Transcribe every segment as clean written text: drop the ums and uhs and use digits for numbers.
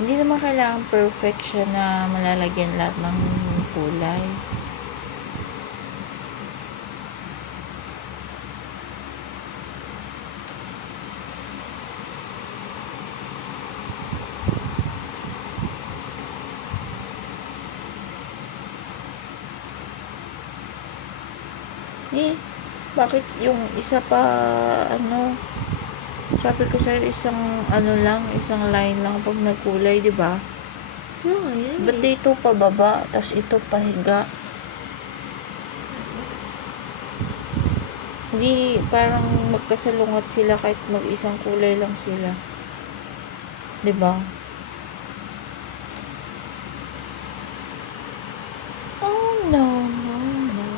Hindi naman kailangan perfect siya na malalagyan lahat ng kulay. Bakit yung isa pa, sabi ko sa'yo isang isang line lang pag nagkulay, di ba? Yan. Ba't dito pababa, tas ito pahiga? Hindi, parang magkasalungat sila kahit mag-isang kulay lang sila. Di ba? Oh, no, no, no.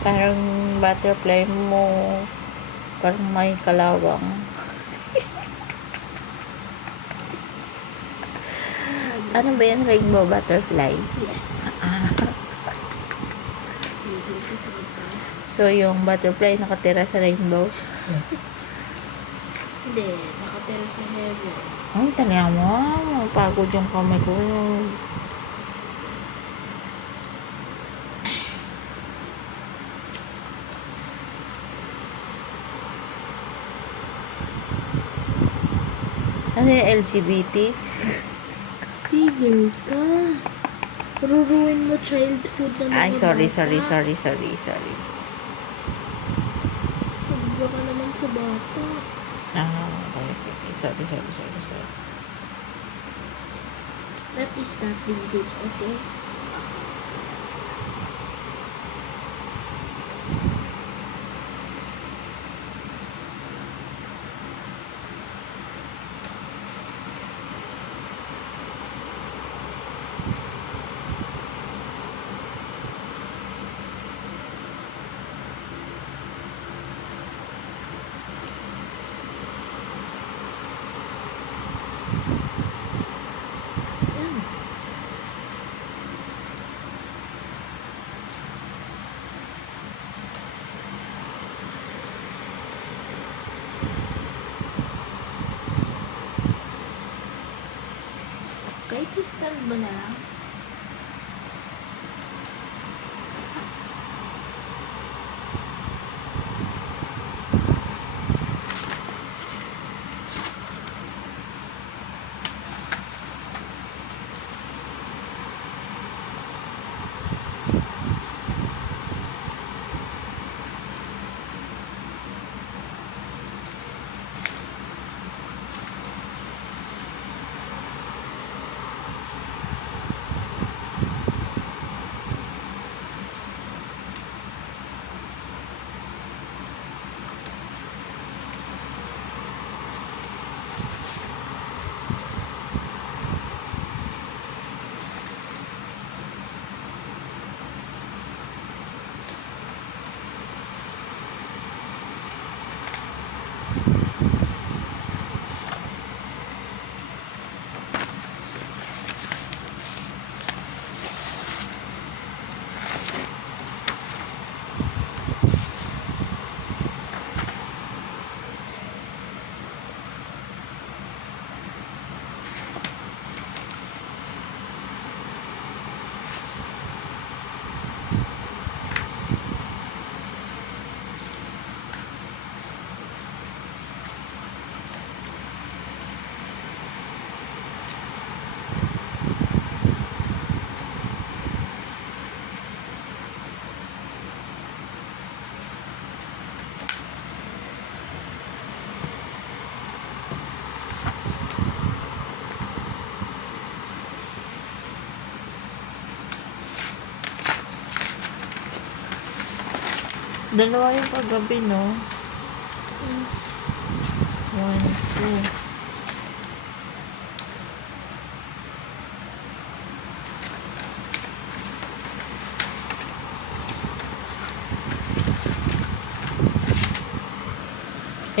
Parang butterfly mo, parang may kalawang. Ano ba yan? Rainbow butterfly? Yes. So, yung butterfly nakatira sa rainbow? Hindi, nakatira sa heaven. Ay, talaga mo. Mapagod yung kamay ko. Ano yung LGBT? Tigil ka. Ruruin mo childhood na mga Ay, sorry. bata. Sobra ka naman sa bata. Okay. Sorry. That is not vintage, okay? Yan. Kahit stand mo na lang. Dalawa yung kagabi, no? 1, 2.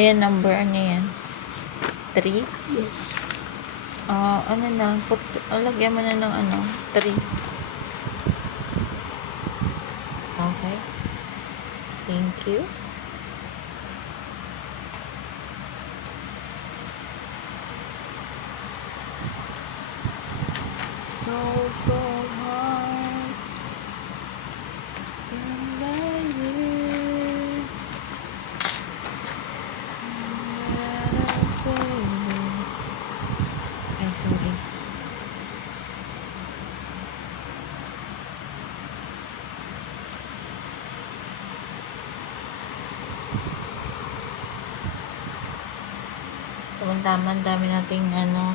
Ayan, number ano yan? 3? Yes. Ano na, lagyan mo na ng 3. Okay. Thank you. Broken heart can I live? Ay, sorry. Tama-tama, ang dami nating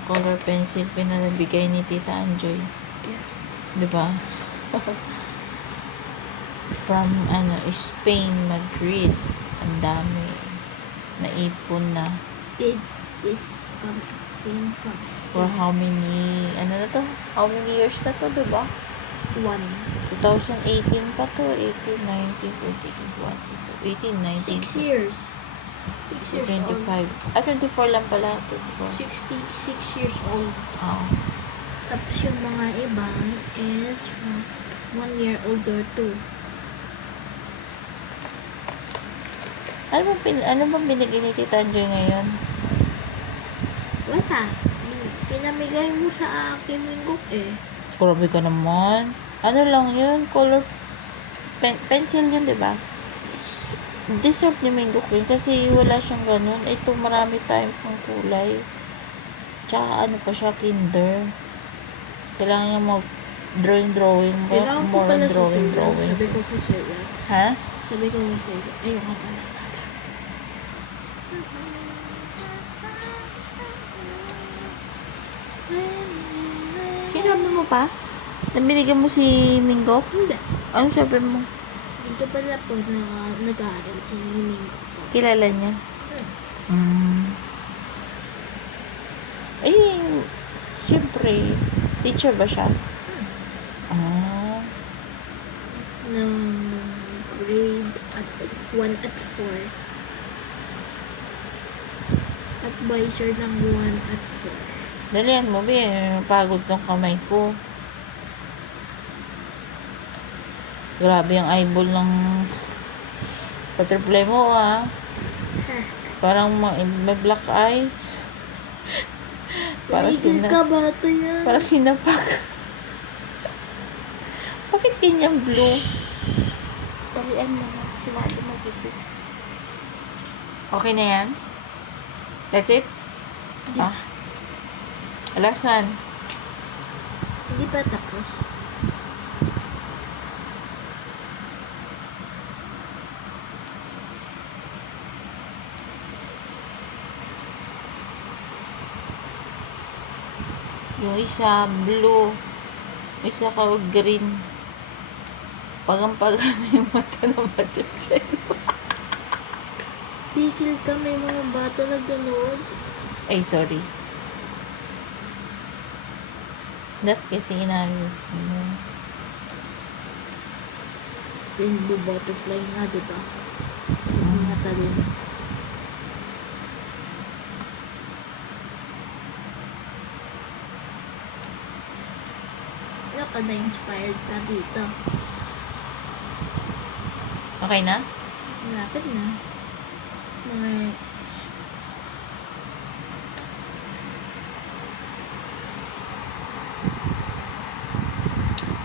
color pencil pinabigay ni Tita Anjoy. Yeah. Diba? From Spain, Madrid. Ang dami. Naipon na. This is coming from For how many, How many years na to, diba? 1. 2018 pa to. 18, 19, 20, 18, 19. 6 years. 6 years 25. old. 24 lang pala to, diba? 66 years old. Oo. Tapos yung mga iba is from 1 year old or 2. Ano bang binigay ni Tita Anjoy ngayon? Wala. Pinamigay mo sa akin Minggok eh. Grabe ka naman. Ano lang yun? Color pencil yun, diba? Deserve ni Minggok yun kasi wala siyang ganun. Ito, marami tayong pang kulay. Tsaka pa siya, kinder. Kailangan niya mag-drawing. Kailangan ko More pala on sa sir. drawing. Sabi ko kay sir. Ha? Sabi ko kay sir. Ayun ka pala. Sinabi mo pa? Nabinigyan mo si Minggok? Hindi. Ano sabi mo? Ito pala po na nag-aaral si Minggok po. Kilala niya? Hmm. Eh, syempre, teacher ba siya? Ah. Ng grade at 1 at 4. Advisor ng 1 at 4. Dalihan mo, be. Pagod ng kamay ko. Grabe ang eyeball ng butterfly mo, Parang may black eye. Tumigil ka, bata yan. Para sinapak. Bakit ganyan blue? Storyan mo na. Si Mado mag-isip. Okay na yan? That's it? Yeah. Alasan? Hindi pa tapos. Yung isa blue. Isa ka green. Pagang-pagan yung mata ng butterfly. Tigil ka, may mga bata nagdanood. Ay, sorry. That kasi inayos mo. Rainbow butterfly nga, diba? Yung mata din. Wala ka na-inspired ka dito. Okay na? Malapit na. Mga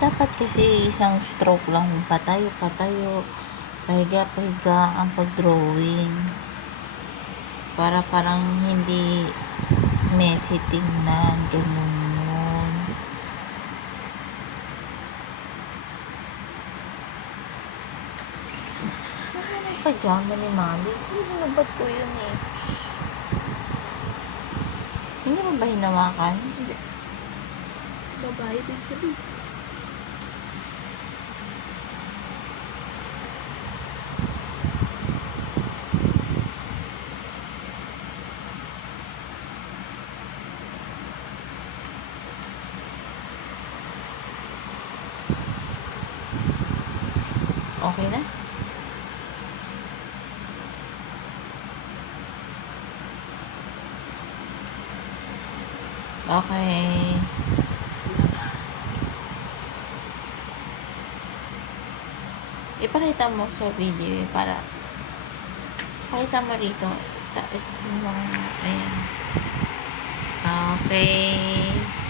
Dapat kasi isang stroke lang. Patayo. Pahiga ang pag-drawing. Para parang hindi messy tingnan. Ganun yun. Pajama ni Mali. Hindi mo ba't ko yun eh? Hindi mo ba hinawakan? babae din siya din. Okay na? Okay. Ipakita mo sa video para pakita mo rito. Tapos, ayan. Okay.